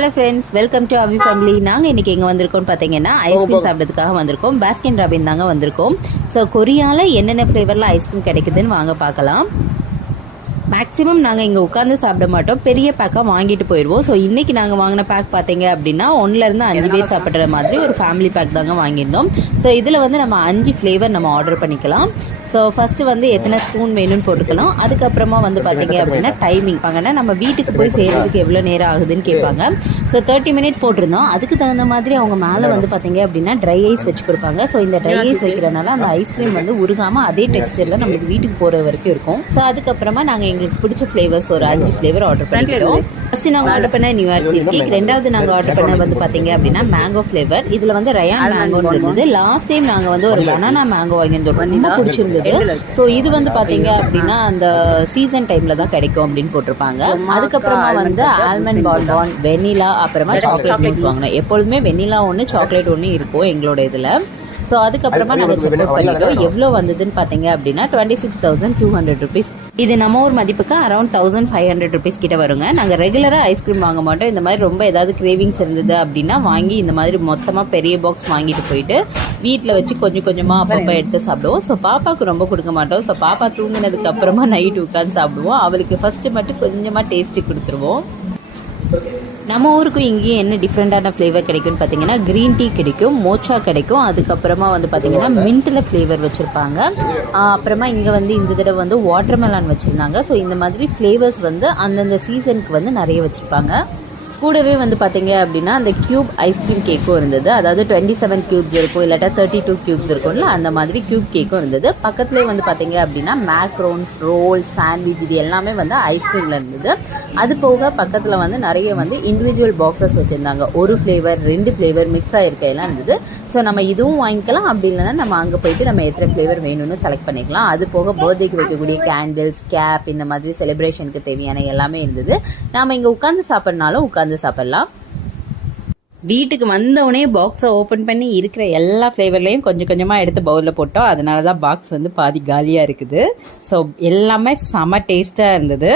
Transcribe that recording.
Hello friends welcome to Avi family நாங்கள் இன்னைக்கு எங்கே வந்திருக்கோம் பார்த்தீங்கன்னா ஐஸ்கிரீம் சாப்பிட்றதுக்காக வந்திருக்கோம். பாஸ்கின் ராபின் தாங்க வந்திருக்கோம். ஸோ கொரியாவில் என்னென்ன ஃப்ளேவரில் ஐஸ்கிரீம் கிடைக்குதுன்னு வாங்க பார்க்கலாம். மேக்ஸிமம் நாங்கள் இங்கே உட்காந்து சாப்பிட மாட்டோம். பெரிய பேக்காக வாங்கிட்டு போயிடுவோம் ஸோ இன்னைக்கு நாங்கள் வாங்கின பேக் பார்த்தீங்க அப்படின்னா ஒன்றுலேருந்து அஞ்சு பேர் சாப்பிட்ற மாதிரி ஒரு ஃபேமிலி பேக் தாங்க வாங்கியிருந்தோம். ஸோ இதில் வந்து நம்ம அஞ்சு ஃப்ளேவர் நம்ம ஆர்டர் பண்ணிக்கலாம். ஸோ ஃபர்ஸ்ட் வந்து எத்தனை ஸ்பூன் வேணும்னு போட்டுக்கலாம். அதுக்கப்புறமா வந்து பார்த்தீங்க அப்படின்னா டைமிங் பாங்கன்னா நம்ம வீட்டுக்கு போய் செய்கிறதுக்கு எவ்வளோ நேரம் ஆகுதுன்னு கேட்பாங்க. ஸோ தேர்ட்டி மினிட்ஸ் போட்டிருந்தோம். அதுக்கு தகுந்த மாதிரி அவங்க மேலே வந்து பார்த்தீங்க அப்படின்னா ட்ரை ஐஸ் வச்சு கொடுப்பாங்க. ஸோ இந்த ட்ரை ஐஸ் வைக்கிறதுனால அந்த ஐஸ்கிரீம் வந்து உருகாமல் அதே டெக்ஸ்டரில் நம்மளுக்கு வீட்டுக்கு போகிற வரைக்கும் இருக்கும். ஸோ அதுக்கப்புறமா நாங்கள் எங்களுக்கு பிடிச்ச ஃப்ளேவர்ஸ் ஒரு அஞ்சு ஃப்ளேவர் ஆர்டர் பண்ணிக்கிறோம் ஃபர்ஸ்ட் நாங்கள் ஆர்டர் பண்ண நியூ இயர் சீஸ் கேக் ரெண்டாவது நாங்கள் ஆர்டர் பண்ண வந்து பார்த்தீங்க அப்படின்னா மேங்கோ ஃப்ளேவர் இதில் வந்து ரயான் மேங்கோன்னு இருந்தது. லாஸ்ட் டைம் நாங்கள் வந்து ஒரு பனானா மேங்கோ வாங்கியிருந்தோம். ரொம்ப பிடிச்சிருந்தது. ஸோ இது வந்து பார்த்தீங்க அப்படின்னா அந்த சீசன் டைம்ல தான் கிடைக்கும் அப்படின்னு போட்டிருப்பாங்க. அதுக்கப்புறமா வந்து ஆல்மண்ட் பால்பான் வெனிலா அப்புறமா சாக்லேட் வாங்கினோம். எப்பொழுதுமே வெனிலா ஒன்று சாக்லேட் ஒன்று இருக்கும் எங்களோட இதில். ஸோ அதுக்கப்புறமா நாங்கள் செக் அவுட் பண்ணிட்டோம் எவ்வளோ வந்ததுன்னு பார்த்தீங்க அப்படின்னா twenty six thousand two hundred rupees இது நம்ம ஊர் மதிப்புக்கு around thousand five hundred rupees கிட்ட வருங்க. நாங்கள் ரெகுலராக ஐஸ்கிரீம் வாங்க மாட்டோம். இந்த மாதிரி ரொம்ப ஏதாவது கிரேவிங்ஸ் இருந்தது அப்படின்னா வாங்கி இந்த மாதிரி மொத்தமாக பெரிய பாக்ஸ் வாங்கிட்டு போயிட்டு வீட்டில் வச்சு கொஞ்சம் கொஞ்சமாக அப்பப்போ எடுத்து சாப்பிடுவோம். ஸோ பாப்பாவுக்கு ரொம்ப கொடுக்க மாட்டோம். ஸோ பாப்பா தூங்கினதுக்கு அப்புறமா நைட் உட்காந்து சாப்பிடுவோம். அவளுக்கு ஃபர்ஸ்ட் மட்டும் கொஞ்சமாக டேஸ்ட்டு கொடுத்துருவோம். நம்ம ஊருக்கும் இங்கேயும் என்ன டிஃப்ரெண்ட்டான ஃப்ளேவர் கிடைக்கும்னு பார்த்தீங்கன்னா க்ரீன் டீ கிடைக்கும் மோச்சா கிடைக்கும். அதுக்கப்புறமா வந்து பார்த்தீங்கன்னா மின்ட்டில் ஃப்ளேவர் வச்சுருப்பாங்க. அப்புறமா இங்கே வந்து இந்த தடவை வந்து வாட்டர்மெலான் வச்சுருந்தாங்க. ஸோ இந்த மாதிரி ஃப்ளேவர்ஸ் வந்து அந்தந்த சீசனுக்கு வந்து நிறைய வச்சுருப்பாங்க. கூடவே வந்து பார்த்தீங்க அப்படின்னா அந்த கியூப் ஐஸ்கிரீம் கேக்கும் இருந்தது. அதாவது டுவெண்ட்டி செவன் கியூப்ஸ் இருக்கும் இல்லாட்டா தேர்ட்டி டூ கியூப்ஸ் இருக்கும்ல அந்த மாதிரி கியூப் கேக்கும் இருந்தது. பக்கத்துலேயே வந்து பார்த்தீங்க அப்படின்னா மேக்ரோன்ஸ் ரோல் சாண்ட்விச் இது எல்லாமே வந்து ஐஸ்கிரீமில் இருந்தது. அது போக பக்கத்தில் வந்து நிறைய வந்து இண்டிவிஜுவல் பாக்ஸஸ் வச்சுருந்தாங்க. ஒரு ஃப்ளேவர் ரெண்டு ஃப்ளேவர் மிக்ஸ் ஆகிருக்கையெல்லாம் இருந்தது. ஸோ நம்ம இதுவும் வாங்கிக்கலாம். அப்படி இல்லைன்னா நம்ம அங்கே போயிட்டு நம்ம எத்தனை ஃப்ளேவர் வேணும்னு செலக்ட் பண்ணிக்கலாம். அது போக பர்த்டேக்கு வைக்கக்கூடிய கேண்டில்ஸ் கேப் இந்த மாதிரி செலிப்ரேஷனுக்கு தேவையான எல்லாமே இருந்தது. நாம் இங்கே உட்காந்து சாப்பிட்றனாலும் உட்காந்து உட்காந்து சாப்பிட்லாம். வீட்டுக்கு வந்தவுடனே பாக்ஸை ஓப்பன் பண்ணி இருக்கிற எல்லா ஃப்ளேவர்லையும் கொஞ்சம் கொஞ்சமாக எடுத்து பவுலில் போட்டோம். அதனால தான் பாக்ஸ் வந்து பாதி காலியாக இருக்குது. ஸோ எல்லாமே செம டேஸ்ட்டாக இருந்தது.